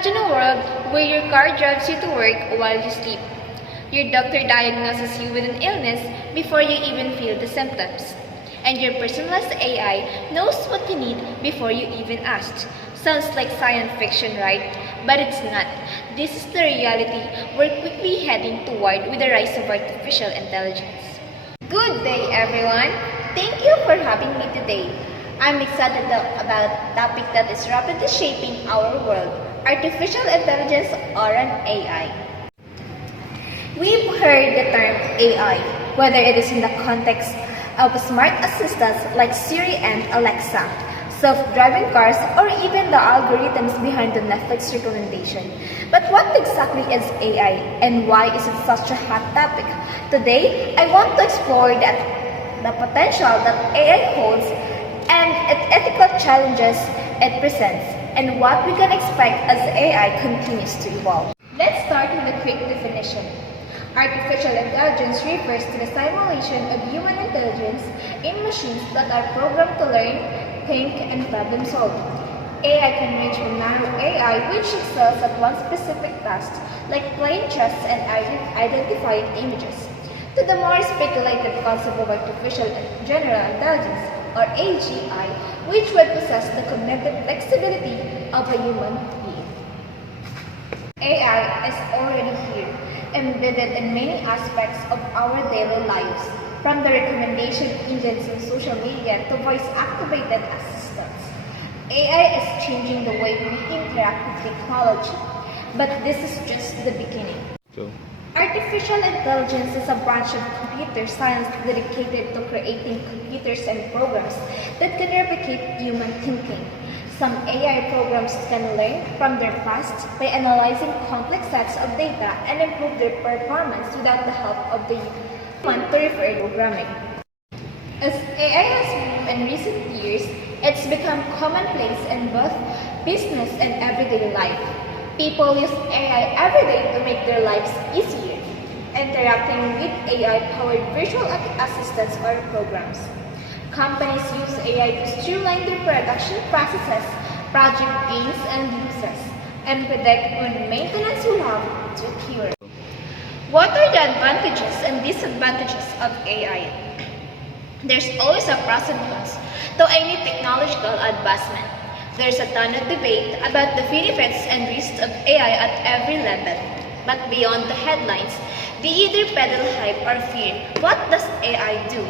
Imagine a world where your car drives you to work while you sleep. Your doctor diagnoses you with an illness before you even feel the symptoms. And your personalized AI knows what you need before you even ask. Sounds like science fiction, right? But it's not. This is the reality we're quickly heading toward with the rise of artificial intelligence. Good day, everyone. Thank you for having me today. I'm excited about a topic that is rapidly shaping our world, artificial intelligence or an AI. We've heard the term AI, whether it is in the context of smart assistants like Siri and Alexa, self-driving cars, or even the algorithms behind the Netflix recommendation. But what exactly is AI and why is it such a hot topic? Today, I want to explore the potential that AI holds and its ethical challenges it presents, and what we can expect as AI continues to evolve. Let's start with a quick definition. Artificial intelligence refers to the simulation of human intelligence in machines that are programmed to learn, think, and problem solve. AI can range from narrow AI, which excels at one specific task, like playing chess and identifying images, to the more speculative concept of artificial general intelligence, or AGI, which would possess the cognitive flexibility of a human being. AI is already here, embedded in many aspects of our daily lives, from the recommendation engines in social media to voice-activated assistants. AI is changing the way we interact with technology, but this is just the beginning. Artificial intelligence is a branch of computer science dedicated to creating computers and programs that can replicate human thinking. Some AI programs can learn from their past by analyzing complex sets of data and improve their performance without the help of the human to refer programming. As AI has moved in recent years, it's become commonplace in both business and everyday life. People use AI every day to make their lives easier, interacting with AI-powered virtual assistants or programs. Companies use AI to streamline their production processes, project gains and losses, and predict when maintenance will have to occur. What are the advantages and disadvantages of AI? There's always a pros and cons to any technological advancement. There's a ton of debate about the benefits and risks of AI at every level. But beyond the headlines, they either peddle hype or fear. What does AI do?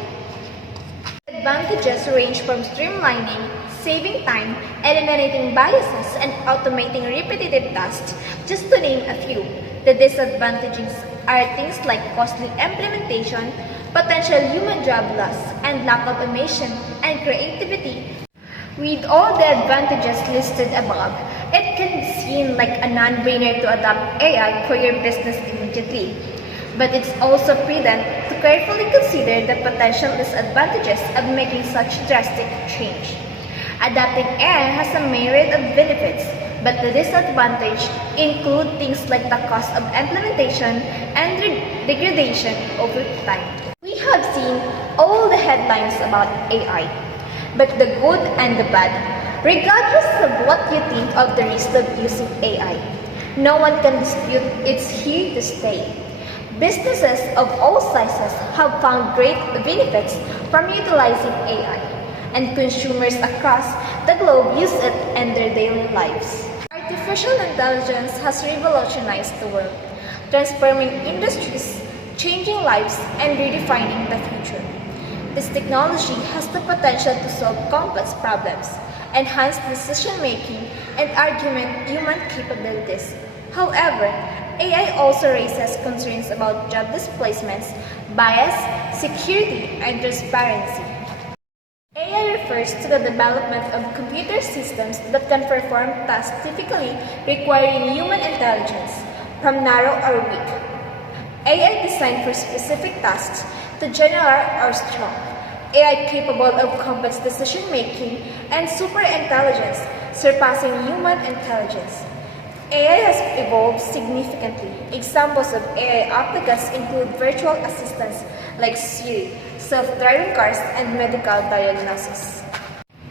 Advantages range from streamlining, saving time, eliminating biases, and automating repetitive tasks, just to name a few. The disadvantages are things like costly implementation, potential human job loss, and lack of automation and creativity. With all the advantages listed above, it can seem like a non-brainer to adopt AI for your business immediately. But it's also prudent to carefully consider the potential disadvantages of making such drastic change. Adopting AI has a myriad of benefits, but the disadvantages include things like the cost of implementation and degradation over time. We have seen all the headlines about AI, but the good and the bad, regardless of what you think of the risk of using AI, no one can dispute it's here to stay. Businesses of all sizes have found great benefits from utilizing AI, and consumers across the globe use it in their daily lives. Artificial intelligence has revolutionized the world, transforming industries, changing lives, and redefining the future. This technology has the potential to solve complex problems, enhance decision-making, and augment human capabilities. However, AI also raises concerns about job displacements, bias, security, and transparency. AI refers to the development of computer systems that can perform tasks typically requiring human intelligence, from narrow or weak. AI designed for specific tasks to general or strong. AI capable of complex decision-making and superintelligence, surpassing human intelligence. AI has evolved significantly. Examples of AI applicants include virtual assistants like Siri, self-driving cars, and medical diagnosis.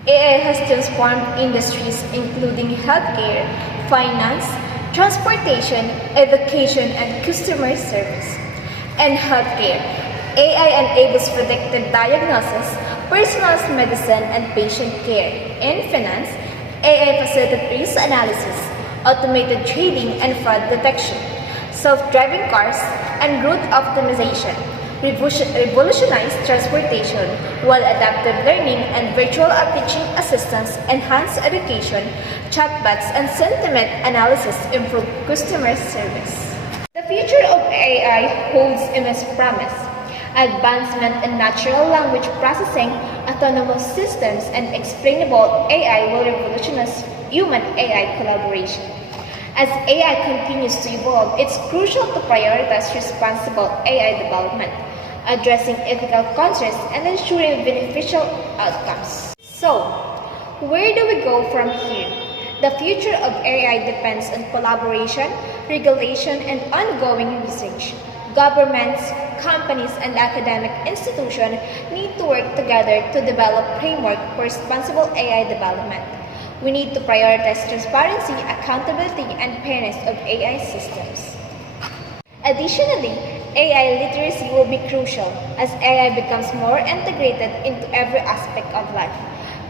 AI has transformed industries including healthcare, finance, transportation, education, and customer service. And healthcare, AI enables predictive diagnosis, personalized medicine, and patient care. In finance, AI facilitates risk analysis, automated trading, and fraud detection. Self-driving cars and route optimization revolutionize transportation, while adaptive learning and virtual teaching assistants enhance education, chatbots and sentiment analysis improve customer service. The future of AI holds immense promise. Advancement in natural language processing, autonomous systems, and explainable AI will revolutionize human-AI collaboration. As AI continues to evolve, it's crucial to prioritize responsible AI development, addressing ethical concerns and ensuring beneficial outcomes. So, where do we go from here? The future of AI depends on collaboration, regulation, and ongoing research. Governments, companies, and academic institutions need to work together to develop framework for responsible AI development. We need to prioritize transparency, accountability, and fairness of AI systems. Additionally, AI literacy will be crucial as AI becomes more integrated into every aspect of life.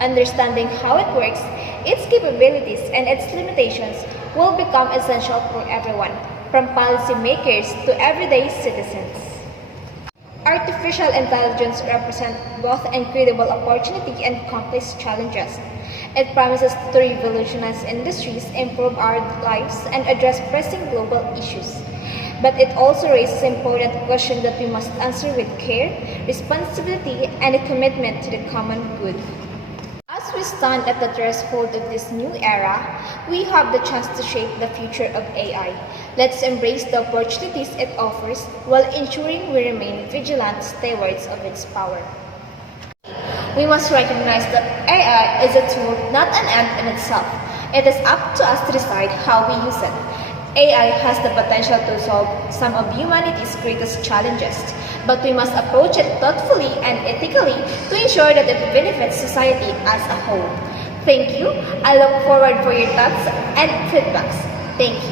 Understanding how it works, its capabilities, and its limitations will become essential for everyone, from policymakers to everyday citizens. Artificial intelligence represents both incredible opportunity and complex challenges. It promises to revolutionize industries, improve our lives, and address pressing global issues. But it also raises important questions that we must answer with care, responsibility, and a commitment to the common good. As we stand at the threshold of this new era, we have the chance to shape the future of AI. Let's embrace the opportunities it offers while ensuring we remain vigilant stewards of its power. We must recognize that AI is a tool, not an end in itself. It is up to us to decide how we use it. AI has the potential to solve some of humanity's greatest challenges, but we must approach it thoughtfully and ethically to ensure that it benefits society as a whole. Thank you. I look forward for your thoughts and feedbacks. Thank you.